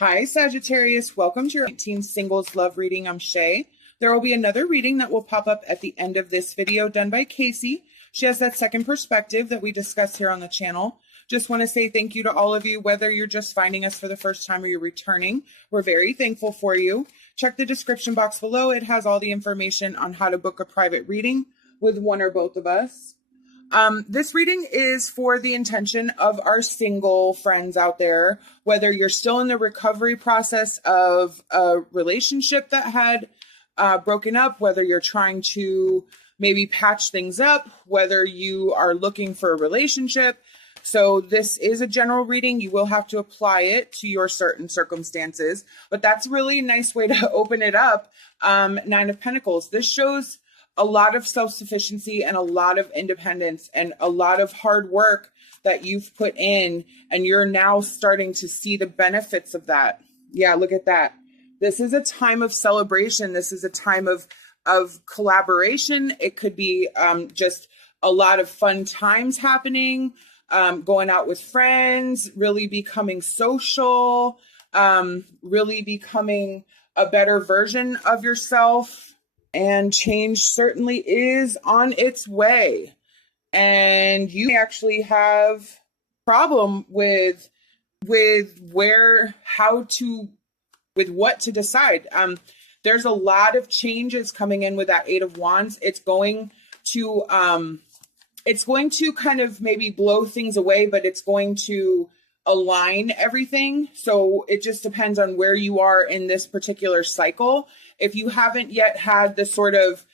Hi, Sagittarius. Welcome to your 18 Singles Love Reading. I'm Shay. There will be another reading that will pop up at the end of this video done by Casey. She has that second perspective that we discuss here on the channel. Just want to say thank you to all of you, whether you're just finding us for the first time or you're returning. We're very thankful for you. Check the description box below. It has all the information on how to book a private reading with one or both of us. This reading is for the intention of our single friends out there, whether you're still in the recovery process of a relationship that had broken up, whether you're trying to maybe patch things up, whether you are looking for a relationship. So this is a general reading. You will have to apply it to your certain circumstances, but that's really a nice way to open it up. Nine of Pentacles. This shows a lot of self-sufficiency and a lot of independence and a lot of hard work that you've put in, and you're now starting to see the benefits of that. Yeah, look at that. This is a time of celebration. This is a time of collaboration. It could be just a lot of fun times happening, going out with friends, really becoming social, really becoming a better version of yourself. And change certainly is on its way. And you actually have a problem with what to decide. There's a lot of changes coming in with that Eight of Wands. It's going to kind of maybe blow things away, but it's going to align everything. So it just depends on where you are in this particular cycle. If you haven't yet had the sort of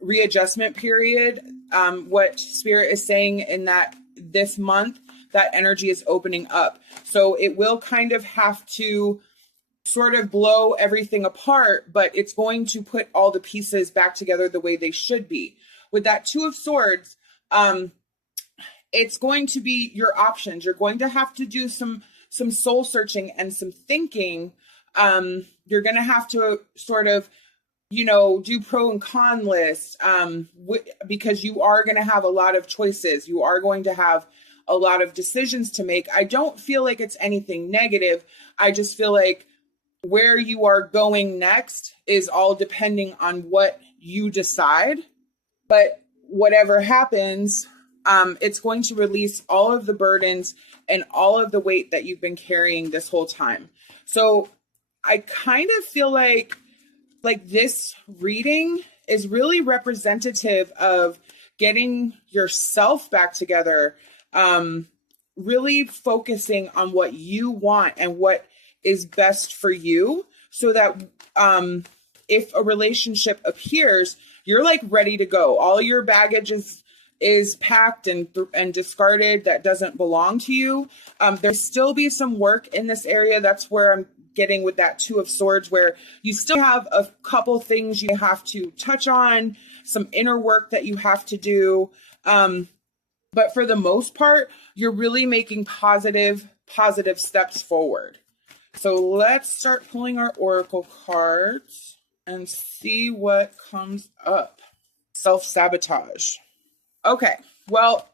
readjustment period, what Spirit is saying in that this month, that energy is opening up. So it will kind of have to sort of blow everything apart, but it's going to put all the pieces back together the way they should be. With that Two of Swords, it's going to be your options. You're going to have to do some soul searching and some thinking. You're going to have to sort of, do pro and con lists, because you are going to have a lot of choices. You are going to have a lot of decisions to make. I don't feel like it's anything negative. I just feel like where you are going next is all depending on what you decide. But whatever happens, it's going to release all of the burdens and all of the weight that you've been carrying this whole time. So I kind of feel like this reading is really representative of getting yourself back together, really focusing on what you want and what is best for you, so that if a relationship appears, you're like ready to go. All your baggage is packed and discarded that doesn't belong to you. There'll still be some work in this area. That's where I'm getting with that Two of Swords, where you still have a couple things you have to touch on, some inner work that you have to do. But for the most part, you're really making positive steps forward. So let's start pulling our oracle cards and see what comes up. Self-sabotage. Okay, well,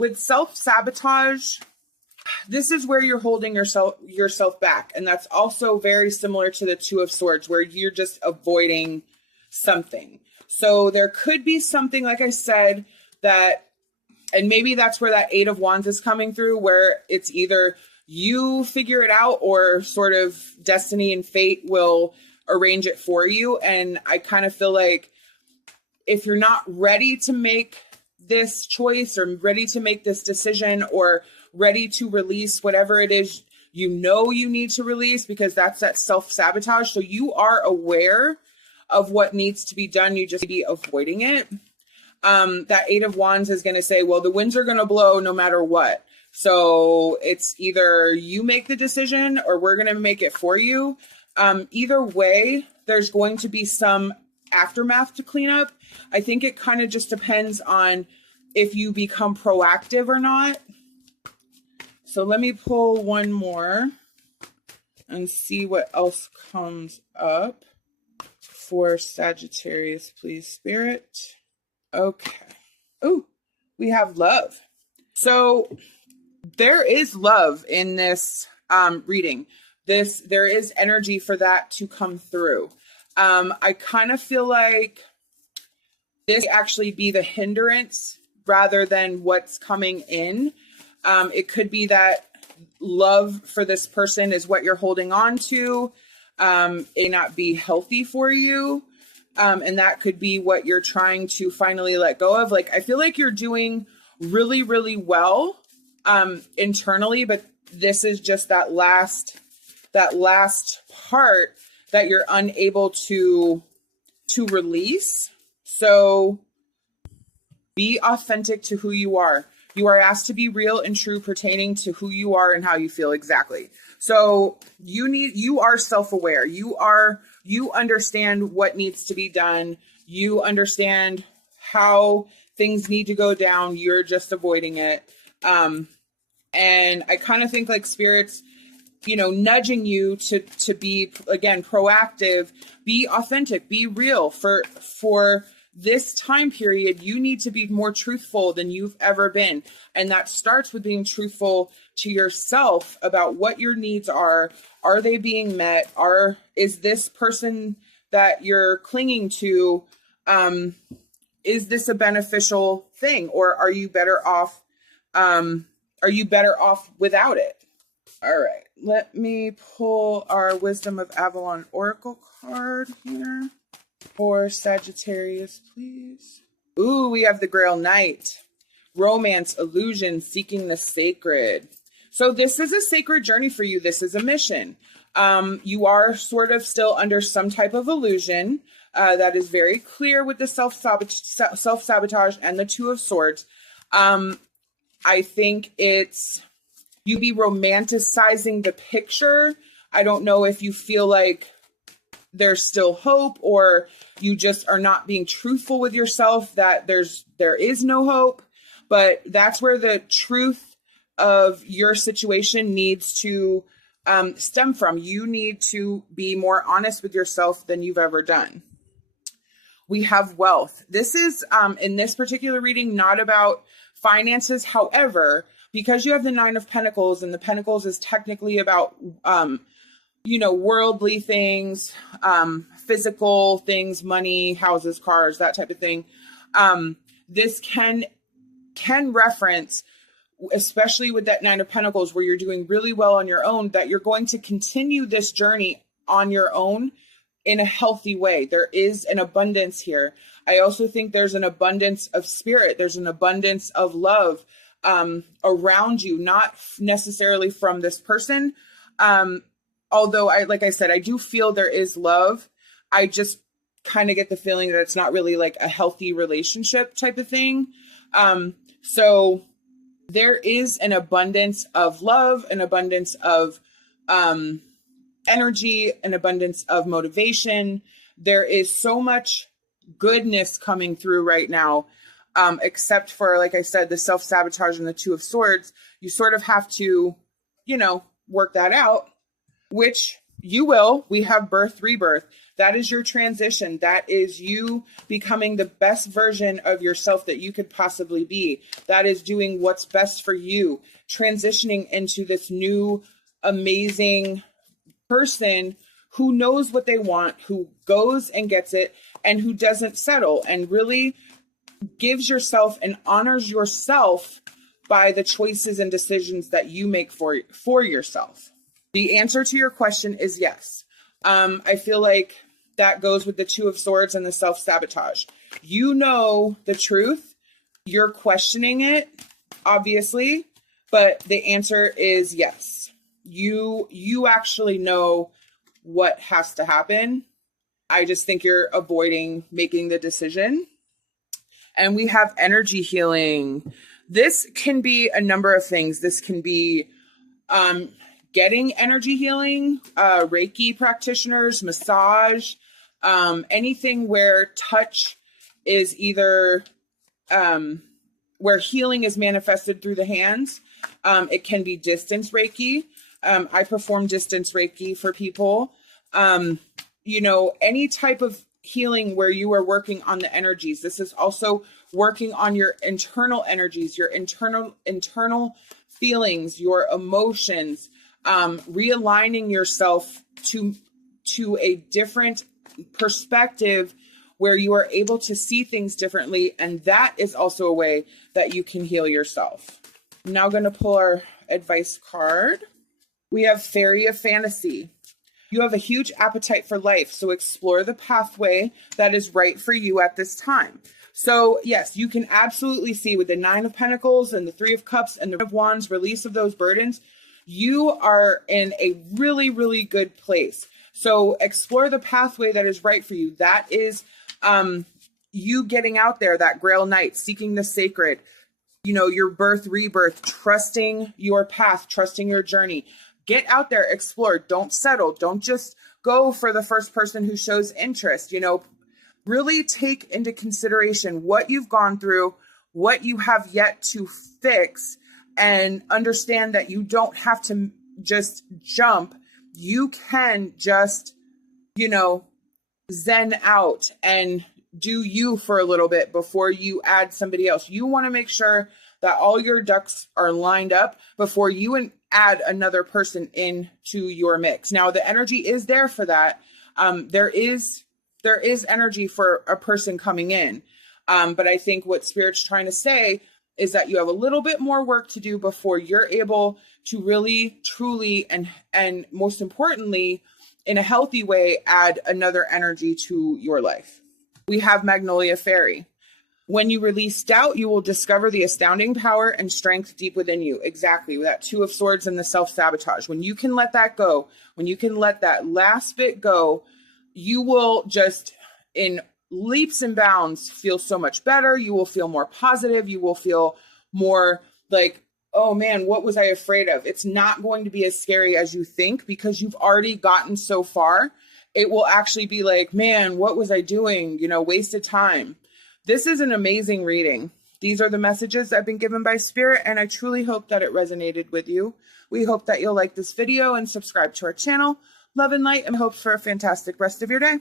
with self-sabotage, this is where you're holding yourself back. And that's also very similar to the Two of Swords, where you're just avoiding something. So there could be something, like I said, and maybe that's where that Eight of Wands is coming through, where it's either you figure it out or sort of destiny and fate will arrange it for you. And I kind of feel like if you're not ready to make this choice or ready to make this decision or ready to release whatever it is you need to release, because that's that self-sabotage. So you are aware of what needs to be done. You just be avoiding it. That Eight of Wands is going to say, well, the winds are going to blow no matter what. So it's either you make the decision or we're going to make it for you. Either way, there's going to be some aftermath to clean up. I think it kind of just depends on if you become proactive or not. So let me pull one more and see what else comes up for Sagittarius, please, Spirit. Okay. Oh, we have love. So there is love in this reading. there is energy for that to come through. I kind of feel like this actually be the hindrance rather than what's coming in. It could be that love for this person is what you're holding on to. It may not be healthy for you. And that could be what you're trying to finally let go of. Like, I feel like you're doing really, really well, internally, but this is just that last part that you're unable to release. So be authentic to who you are. You are asked to be real and true pertaining to who you are and how you feel. Exactly. So you are self-aware. You understand what needs to be done. You understand how things need to go down. You're just avoiding it. And I kind of think like spirits, nudging you to be, again, proactive, be authentic, be real. For this time period, you need to be more truthful than you've ever been. And that starts with being truthful to yourself about what your needs are. Are they being met? Is this person that you're clinging to, is this a beneficial thing? Or are you better off without it? All right, let me pull our Wisdom of Avalon Oracle card here for Sagittarius, please. Ooh, we have the Grail Knight. Romance, illusion, seeking the sacred. So this is a sacred journey for you. This is a mission. You are sort of still under some type of illusion. That is very clear with the self-sabotage and the Two of Swords. I think you be romanticizing the picture. I don't know if you feel like there's still hope, or you just are not being truthful with yourself that there is no hope. But that's where the truth of your situation needs to stem from. You need to be more honest with yourself than you've ever done. We have wealth. This is, in this particular reading, not about finances. However, because you have the Nine of Pentacles, and the Pentacles is technically about, worldly things, physical things, money, houses, cars, that type of thing. This can reference, especially with that Nine of Pentacles, where you're doing really well on your own, that you're going to continue this journey on your own in a healthy way. There is an abundance here. I also think there's an abundance of spirit. There's an abundance of love around you, not necessarily from this person. Although like I said, I do feel there is love. I just kind of get the feeling that it's not really like a healthy relationship type of thing. So there is an abundance of love, an abundance of energy, an abundance of motivation. There is so much goodness coming through right now, except for, like I said, the self-sabotage and the Two of Swords. You sort of have to, work that out, which you will. We have birth, rebirth. That is your transition. That is you becoming the best version of yourself that you could possibly be. That is doing what's best for you, transitioning into this new, amazing person who knows what they want, who goes and gets it, and who doesn't settle, and really gives yourself and honors yourself by the choices and decisions that you make for yourself. The answer to your question is yes. I feel like that goes with the Two of Swords and the self-sabotage. You know the truth. You're questioning it, obviously, but the answer is yes. You actually know what has to happen. I just think you're avoiding making the decision. And we have energy healing. This can be a number of things. This can be getting energy healing, Reiki practitioners, massage, anything where touch is either where healing is manifested through the hands. It can be distance Reiki. I perform distance Reiki for people. Any type of healing where you are working on the energies. This is also working on your internal energies, your internal feelings, your emotions. realigning yourself to a different perspective where you are able to see things differently. And that is also a way that you can heal yourself. I'm now going to pull our advice card. We have Fairy of Fantasy. You have a huge appetite for life, so explore the pathway that is right for you at this time. So yes, you can absolutely see with the 9 of Pentacles and the 3 of Cups and the Ring of Wands, release of those burdens, you are in a really, really good place. So explore the pathway that is right for you. That is you getting out there, that Grail Knight, seeking the sacred, you know, your birth, rebirth, trusting your path, trusting your journey. Get out there, explore, don't settle. Don't just go for the first person who shows interest, you know, really take into consideration what you've gone through, what you have yet to fix, and understand that you don't have to just jump. You can just, you know, zen out and do you for a little bit before you add somebody else. You want to make sure that all your ducks are lined up before you add another person into your mix. Now, the energy is there for that. There is energy for a person coming in. But I think what Spirit's trying to say is that you have a little bit more work to do before you're able to really, truly, and most importantly, in a healthy way, add another energy to your life. We have Magnolia Fairy. When you release doubt, you will discover the astounding power and strength deep within you. Exactly. With that 2 of Swords and the self-sabotage. When you can let that go, when you can let that last bit go, you will just, in leaps and bounds, feel so much better. You will feel more positive. You will feel more like, oh man, what was I afraid of? It's not going to be as scary as you think because you've already gotten so far. It will actually be like, man, what was I doing? You know, wasted time. This is an amazing reading. These are the messages that have been given by Spirit, and I truly hope that it resonated with you. We hope that you'll like this video and subscribe to our channel. Love and light, and hope for a fantastic rest of your day.